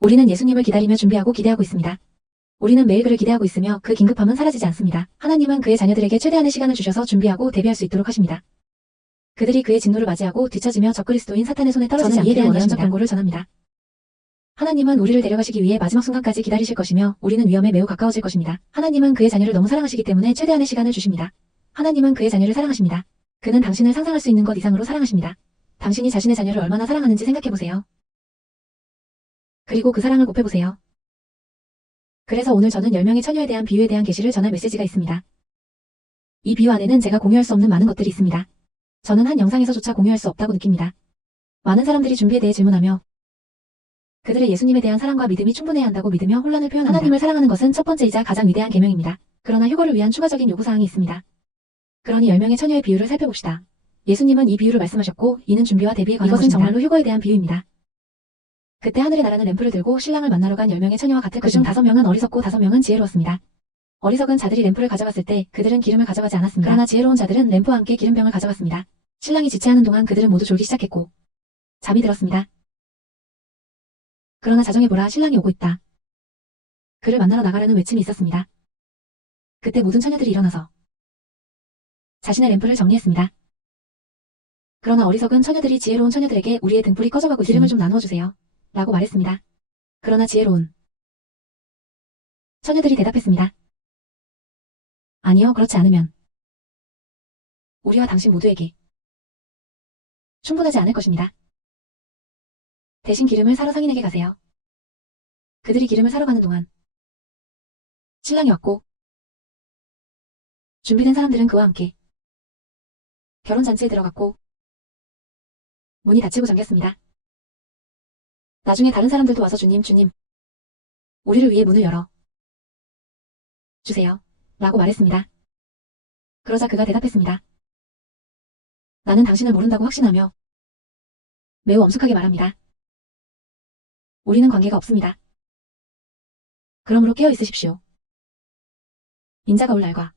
우리는 예수님을 기다리며 준비하고 기대하고 있습니다. 우리는 매일 그를 기대하고 있으며 그 긴급함은 사라지지 않습니다. 하나님은 그의 자녀들에게 최대한의 시간을 주셔서 준비하고 대비할 수 있도록 하십니다. 그들이 그의 진노를 맞이하고 뒤처지며 적그리스도인 사탄의 손에 떨어지지 않기를 원하십니다. 예언적 경고를 전합니다. 하나님은 우리를 데려가시기 위해 마지막 순간까지 기다리실 것이며 우리는 위험에 매우 가까워질 것입니다. 하나님은 그의 자녀를 너무 사랑하시기 때문에 최대한의 시간을 주십니다. 하나님은 그의 자녀를 사랑하십니다. 그는 당신을 상상할 수 있는 것 이상으로 사랑하십니다. 당신이 자신의 자녀를 얼마나 사랑하는지 생각해보세요. 그리고 그 사랑을 곱해보세요. 그래서 오늘 저는 10명의 처녀에 대한 비유에 대한 계시를 전할 메시지가 있습니다. 이 비유 안에는 제가 공유할 수 없는 많은 것들이 있습니다. 저는 한 영상에서조차 공유할 수 없다고 느낍니다. 많은 사람들이 준비에 대해 질문하며 그들의 예수님에 대한 사랑과 믿음이 충분해야 한다고 믿으며 혼란을 표현합니다. 하나님을 사랑하는 것은 첫 번째이자 가장 위대한 계명입니다. 그러나 휴거를 위한 추가적인 요구사항이 있습니다. 그러니 10명의 처녀의 비유를 살펴봅시다. 예수님은 이 비유를 말씀하셨고 이는 준비와 대비에 관한 것입니다. 이것은 정말로 휴거에 대한 비유입니다. 그때 하늘의 나라는 램프를 들고 신랑을 만나러 간 10명의 처녀와 같을 것입니다. 그중 5명은 어리석고 5명은 지혜로웠습니다. 어리석은 자들이 램프를 가져갔을 때 그들은 기름을 가져가지 않았습니다. 그러나 지혜로운 자들은 램프와 함께 기름병을 가져갔습니다. 신랑이 지체하는 동안 그들은 모두 졸기 시작했고 잠이 들었습니다. 그러나 자정해보라, 신랑이 오고 있다. 그를 만나러 나가라는 외침이 있었습니다. 그때 모든 처녀들이 일어나서 자신의 램프를 정리했습니다. 그러나 어리석은 처녀들이 지혜로운 처녀들에게 우리의 등불이 꺼져가고 있으니 기름을 좀 나누어주세요 라고 말했습니다. 그러나 지혜로운 처녀들이 대답했습니다. 아니요, 그렇지 않으면 우리와 당신 모두에게 충분하지 않을 것입니다. 대신 기름을 사러 상인에게 가세요. 그들이 기름을 사러 가는 동안 신랑이 왔고 준비된 사람들은 그와 함께 결혼잔치에 들어갔고 문이 닫히고 잠겼습니다. 나중에 다른 사람들도 와서 주님, 우리를 위해 문을 열어 주세요 라고 말했습니다. 그러자 그가 대답했습니다. 나는 당신을 모른다고 확신하며 매우 엄숙하게 말합니다. 우리는 관계가 없습니다. 그러므로 깨어 있으십시오. 인자가 올 날과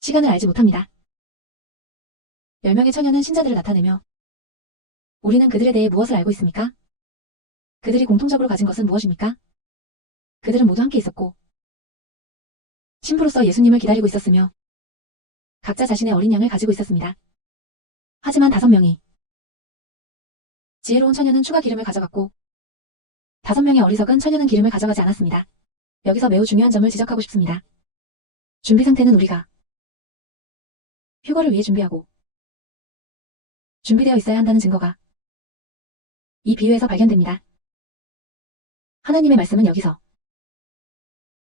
시간을 알지 못합니다. 10명의 처녀는 신자들을 나타내며 우리는 그들에 대해 무엇을 알고 있습니까? 그들이 공통적으로 가진 것은 무엇입니까? 그들은 모두 함께 있었고 신부로서 예수님을 기다리고 있었으며 각자 자신의 어린 양을 가지고 있었습니다. 하지만 5명이 지혜로운 처녀는 추가 기름을 가져갔고 5명의 어리석은 처녀는 기름을 가져가지 않았습니다. 여기서 매우 중요한 점을 지적하고 싶습니다. 준비 상태는 우리가 휴거를 위해 준비하고 준비되어 있어야 한다는 증거가 이 비유에서 발견됩니다. 하나님의 말씀은 여기서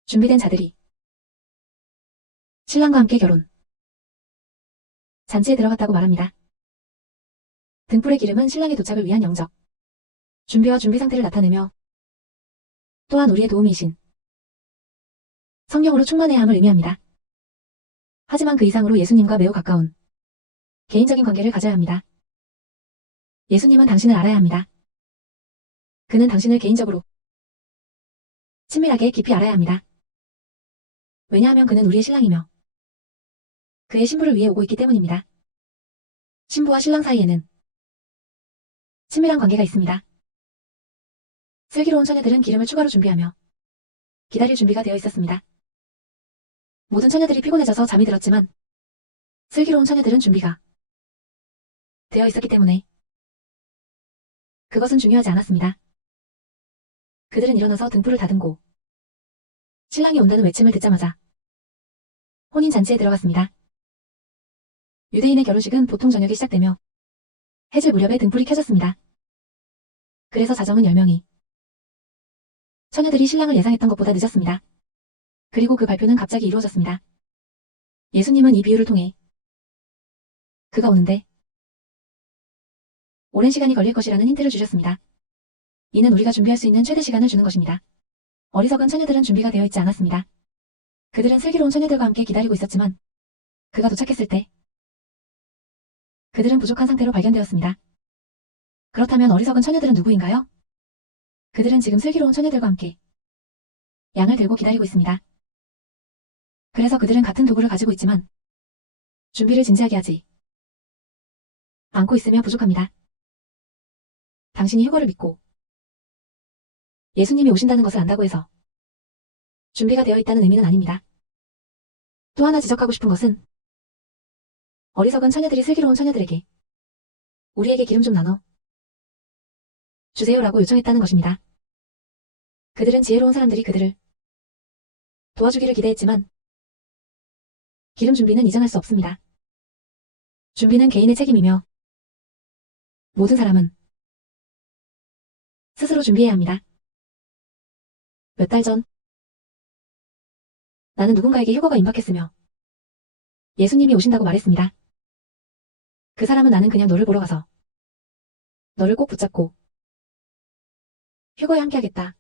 준비된 자들이 신랑과 함께 결혼 잔치에 들어갔다고 말합니다. 등불의 기름은 신랑의 도착을 위한 영적 준비와 준비 상태를 나타내며 또한 우리의 도움이신 성령으로 충만해야 함을 의미합니다. 하지만 그 이상으로 예수님과 매우 가까운 개인적인 관계를 가져야 합니다. 예수님은 당신을 알아야 합니다. 그는 당신을 개인적으로 친밀하게 깊이 알아야 합니다. 왜냐하면 그는 우리의 신랑이며 그의 신부를 위해 오고 있기 때문입니다. 신부와 신랑 사이에는 친밀한 관계가 있습니다. 슬기로운 처녀들은 기름을 추가로 준비하며 기다릴 준비가 되어 있었습니다. 모든 처녀들이 피곤해져서 잠이 들었지만 슬기로운 처녀들은 준비가 되어 있었기 때문에 그것은 중요하지 않았습니다. 그들은 일어나서 등불을 다듬고 신랑이 온다는 외침을 듣자마자 혼인 잔치에 들어갔습니다. 유대인의 결혼식은 보통 저녁에 시작되며 해질 무렵에 등불이 켜졌습니다. 그래서 자정은 10명이 처녀들이 신랑을 예상했던 것보다 늦었습니다. 그리고 그 발표는 갑자기 이루어졌습니다. 예수님은 이 비유를 통해 그가 오는데 오랜 시간이 걸릴 것이라는 힌트를 주셨습니다. 이는 우리가 준비할 수 있는 최대 시간을 주는 것입니다. 어리석은 처녀들은 준비가 되어 있지 않았습니다. 그들은 슬기로운 처녀들과 함께 기다리고 있었지만 그가 도착했을 때 그들은 부족한 상태로 발견되었습니다. 그렇다면 어리석은 처녀들은 누구인가요? 그들은 지금 슬기로운 처녀들과 함께 양을 들고 기다리고 있습니다. 그래서 그들은 같은 도구를 가지고 있지만 준비를 진지하게 하지 않고 있으며 부족합니다. 당신이 휴거를 믿고 예수님이 오신다는 것을 안다고 해서 준비가 되어 있다는 의미는 아닙니다. 또 하나 지적하고 싶은 것은 어리석은 처녀들이 슬기로운 처녀들에게 우리에게 기름 좀 나눠 주세요라고 요청했다는 것입니다. 그들은 지혜로운 사람들이 그들을 도와주기를 기대했지만 기름 준비는 이정할 수 없습니다. 준비는 개인의 책임이며 모든 사람은 스스로 준비해야 합니다. 몇 달 전 나는 누군가에게 휴거가 임박했으며 예수님이 오신다고 말했습니다. 그 사람은 나는 그냥 너를 보러 가서 너를 꼭 붙잡고 휴거에 함께하겠다.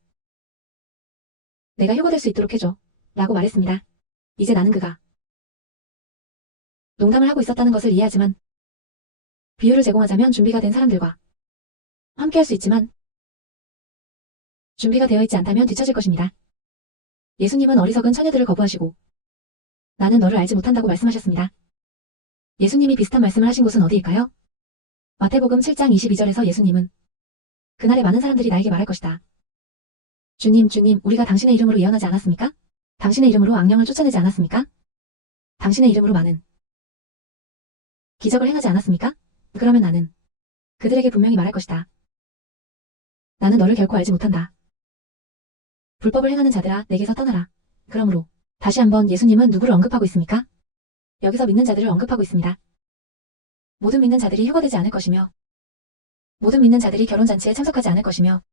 내가 휴거될 수 있도록 해줘. 라고 말했습니다. 이제 나는 그가 농담을 하고 있었다는 것을 이해하지만 비유를 제공하자면 준비가 된 사람들과 함께할 수 있지만 준비가 되어 있지 않다면 뒤처질 것입니다. 예수님은 어리석은 처녀들을 거부하시고 나는 너를 알지 못한다고 말씀하셨습니다. 예수님이 비슷한 말씀을 하신 곳은 어디일까요? 마태복음 7장 22절에서 예수님은 그날에 많은 사람들이 나에게 말할 것이다. 주님, 주님, 우리가 당신의 이름으로 예언하지 않았습니까? 당신의 이름으로 악령을 쫓아내지 않았습니까? 당신의 이름으로 많은 기적을 행하지 않았습니까? 그러면 나는 그들에게 분명히 말할 것이다. 나는 너를 결코 알지 못한다. 불법을 행하는 자들아, 내게서 떠나라. 그러므로 다시 한번 예수님은 누구를 언급하고 있습니까? 여기서 믿는 자들을 언급하고 있습니다. 모든 믿는 자들이 휴거되지 않을 것이며 모든 믿는 자들이 결혼잔치에 참석하지 않을 것이며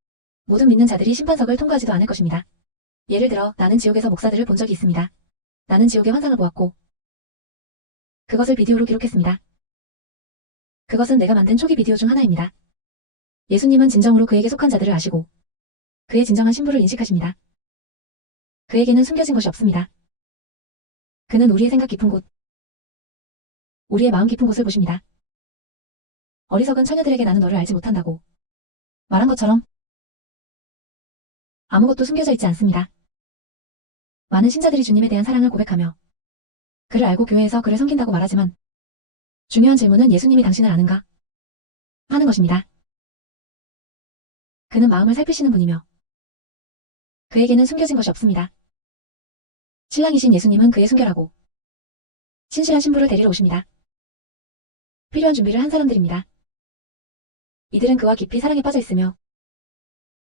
모든 믿는 자들이 심판석을 통과하지도 않을 것입니다. 예를 들어 나는 지옥에서 목사들을 본 적이 있습니다. 나는 지옥의 환상을 보았고 그것을 비디오로 기록했습니다. 그것은 내가 만든 초기 비디오 중 하나입니다. 예수님은 진정으로 그에게 속한 자들을 아시고 그의 진정한 신부를 인식하십니다. 그에게는 숨겨진 것이 없습니다. 그는 우리의 생각 깊은 곳, 우리의 마음 깊은 곳을 보십니다. 어리석은 처녀들에게 나는 너를 알지 못한다고 말한 것처럼 아무것도 숨겨져 있지 않습니다. 많은 신자들이 주님에 대한 사랑을 고백하며 그를 알고 교회에서 그를 섬긴다고 말하지만 중요한 질문은 예수님이 당신을 아는가? 하는 것입니다. 그는 마음을 살피시는 분이며 그에게는 숨겨진 것이 없습니다. 신랑이신 예수님은 그의 순결하고 신실한 신부를 데리러 오십니다. 필요한 준비를 한 사람들입니다. 이들은 그와 깊이 사랑에 빠져 있으며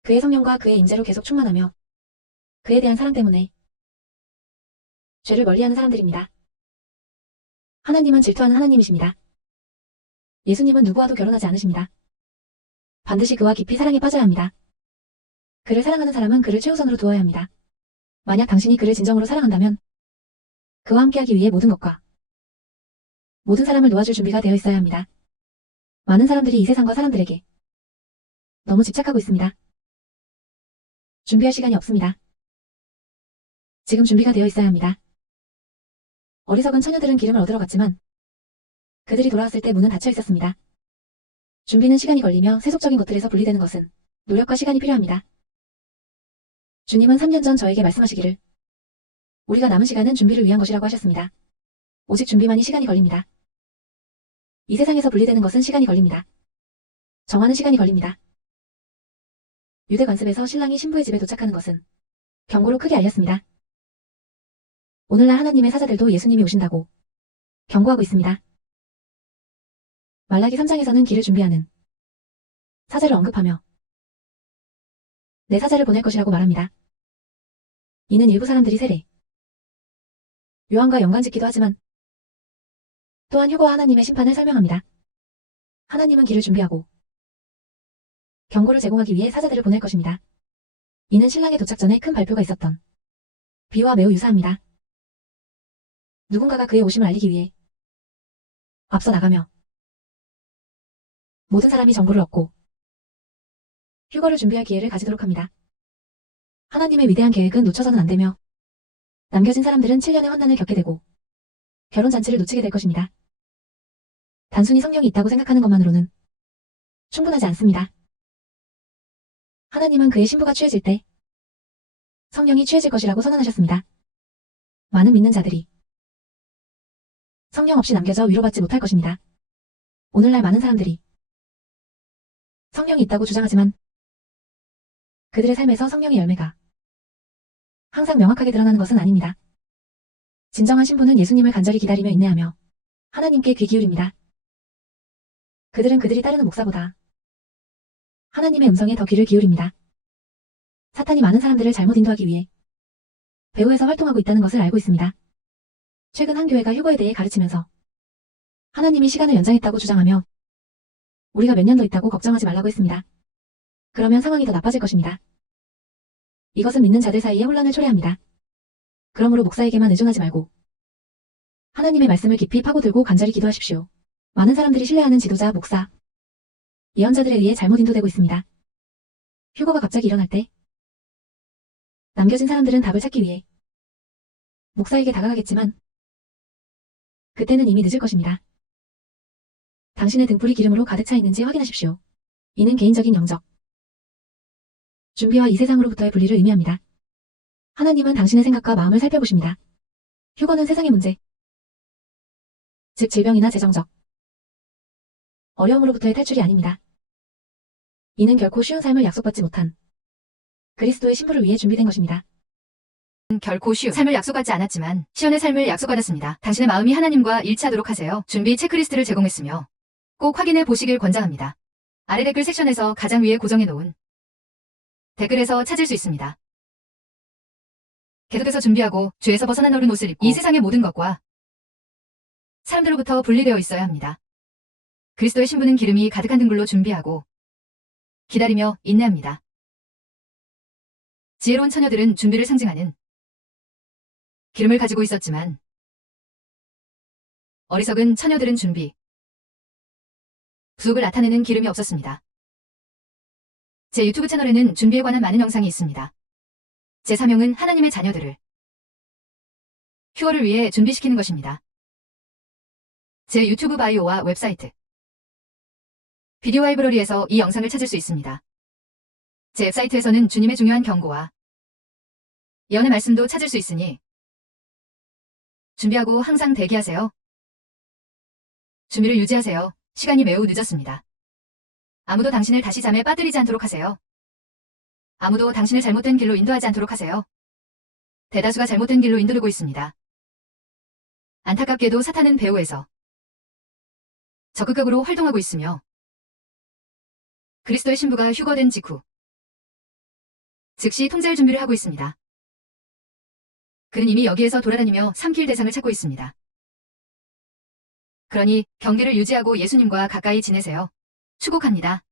그의 성령과 그의 임재로 계속 충만하며 그에 대한 사랑 때문에 죄를 멀리하는 사람들입니다. 하나님은 질투하는 하나님이십니다. 예수님은 누구와도 결혼하지 않으십니다. 반드시 그와 깊이 사랑에 빠져야 합니다. 그를 사랑하는 사람은 그를 최우선으로 두어야 합니다. 만약 당신이 그를 진정으로 사랑한다면 그와 함께하기 위해 모든 것과 모든 사람을 놓아줄 준비가 되어 있어야 합니다. 많은 사람들이 이 세상과 사람들에게 너무 집착하고 있습니다. 준비할 시간이 없습니다. 지금 준비가 되어 있어야 합니다. 어리석은 처녀들은 기름을 얻으러 갔지만 그들이 돌아왔을 때 문은 닫혀 있었습니다. 준비는 시간이 걸리며 세속적인 것들에서 분리되는 것은 노력과 시간이 필요합니다. 주님은 3년 전 저에게 말씀하시기를 우리가 남은 시간은 준비를 위한 것이라고 하셨습니다. 오직 준비만이 시간이 걸립니다. 이 세상에서 분리되는 것은 시간이 걸립니다. 정하는 시간이 걸립니다. 유대 관습에서 신랑이 신부의 집에 도착하는 것은 경고로 크게 알렸습니다. 오늘날 하나님의 사자들도 예수님이 오신다고 경고하고 있습니다. 말라기 3장에서는 길을 준비하는 사자를 언급하며 내 사자를 보낼 것이라고 말합니다. 이는 일부 사람들이 세례, 요한과 연관짓기도 하지만 또한 휴거와 하나님의 심판을 설명합니다. 하나님은 길을 준비하고 경고를 제공하기 위해 사자들을 보낼 것입니다. 이는 신랑의 도착 전에 큰 발표가 있었던 비유와 매우 유사합니다. 누군가가 그의 오심을 알리기 위해 앞서 나가며 모든 사람이 정보를 얻고 휴거를 준비할 기회를 가지도록 합니다. 하나님의 위대한 계획은 놓쳐서는 안 되며 남겨진 사람들은 7년의 환난을 겪게 되고 결혼잔치를 놓치게 될 것입니다. 단순히 성령이 있다고 생각하는 것만으로는 충분하지 않습니다. 하나님은 그의 신부가 취해질 때 성령이 취해질 것이라고 선언하셨습니다. 많은 믿는 자들이 성령 없이 남겨져 위로받지 못할 것입니다. 오늘날 많은 사람들이 성령이 있다고 주장하지만 그들의 삶에서 성령의 열매가 항상 명확하게 드러나는 것은 아닙니다. 진정한 신부는 예수님을 간절히 기다리며 인내하며 하나님께 귀 기울입니다. 그들은 그들이 따르는 목사보다 하나님의 음성에 더 귀를 기울입니다. 사탄이 많은 사람들을 잘못 인도하기 위해 배후에서 활동하고 있다는 것을 알고 있습니다. 최근 한 교회가 휴거에 대해 가르치면서 하나님이 시간을 연장했다고 주장하며 우리가 몇 년 더 있다고 걱정하지 말라고 했습니다. 그러면 상황이 더 나빠질 것입니다. 이것은 믿는 자들 사이에 혼란을 초래합니다. 그러므로 목사에게만 의존하지 말고 하나님의 말씀을 깊이 파고들고 간절히 기도하십시오. 많은 사람들이 신뢰하는 지도자, 목사, 예언자들에 의해 잘못 인도되고 있습니다. 휴거가 갑자기 일어날 때 남겨진 사람들은 답을 찾기 위해 목사에게 다가가겠지만 그때는 이미 늦을 것입니다. 당신의 등불이 기름으로 가득 차 있는지 확인하십시오. 이는 개인적인 영적 준비와 이 세상으로부터의 분리를 의미합니다. 하나님은 당신의 생각과 마음을 살펴보십니다. 휴거는 세상의 문제, 즉 질병이나 재정적 어려움으로부터의 탈출이 아닙니다. 이는 결코 쉬운 삶을 약속받지 못한 그리스도의 신부를 위해 준비된 것입니다. 결코 쉬운 삶을 약속하지 않았지만 시온의 삶을 약속받았습니다. 당신의 마음이 하나님과 일치하도록 하세요. 준비 체크리스트를 제공했으며 꼭 확인해 보시길 권장합니다. 아래 댓글 섹션에서 가장 위에 고정해 놓은 댓글에서 찾을 수 있습니다. 계속해서 준비하고 죄에서 벗어난 어른 옷을 입고 이 세상의 모든 것과 사람들로부터 분리되어 있어야 합니다. 그리스도의 신부는 기름이 가득한 등불로 준비하고 기다리며 인내합니다. 지혜로운 처녀들은 준비를 상징하는 기름을 가지고 있었지만 어리석은 처녀들은 준비, 부족을 나타내는 기름이 없었습니다. 제 유튜브 채널에는 준비에 관한 많은 영상이 있습니다. 제 사명은 하나님의 자녀들을 휴거를 위해 준비시키는 것입니다. 제 유튜브 바이오와 웹사이트, 비디오 라이브러리에서 이 영상을 찾을 수 있습니다. 제 웹사이트에서는 주님의 중요한 경고와 예언의 말씀도 찾을 수 있으니 준비하고 항상 대기하세요. 준비를 유지하세요. 시간이 매우 늦었습니다. 아무도 당신을 다시 잠에 빠뜨리지 않도록 하세요. 아무도 당신을 잘못된 길로 인도하지 않도록 하세요. 대다수가 잘못된 길로 인도되고 있습니다. 안타깝게도 사탄은 배후에서 적극적으로 활동하고 있으며 그리스도의 신부가 휴거된 직후 즉시 통제할 준비를 하고 있습니다. 그는 이미 여기에서 돌아다니며 삼킬 대상을 찾고 있습니다. 그러니 경계를 유지하고 예수님과 가까이 지내세요. 축복합니다.